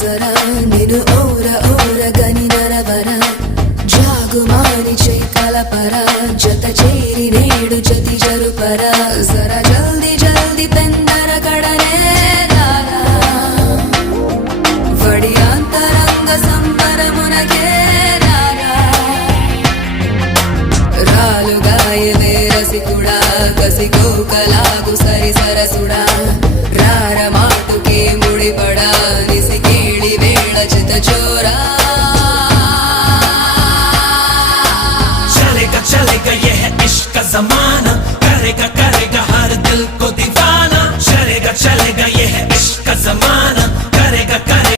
ಜರ ನೀನು ಓರ ಓರ ಗನಿ ನರವರ ಜಾಗುಮಾರಿ ಚೈಕಲ ಪರ ಜತ ಚೇರಿ ನೇಡು ಜತಿ ಜರುಪರ ಜರ ಜಲ್ದಿ ಜಲ್ದಿ ಪೆಂದರ ಕಡನೆ వడియాంతరంగ సంబరమునకే రాలుగాయవే రసికుడా కసికోకలాగు సరి సరసుడా రార మాటుకే ముడిపడా నిసి కేళి వేళ చిత చోరా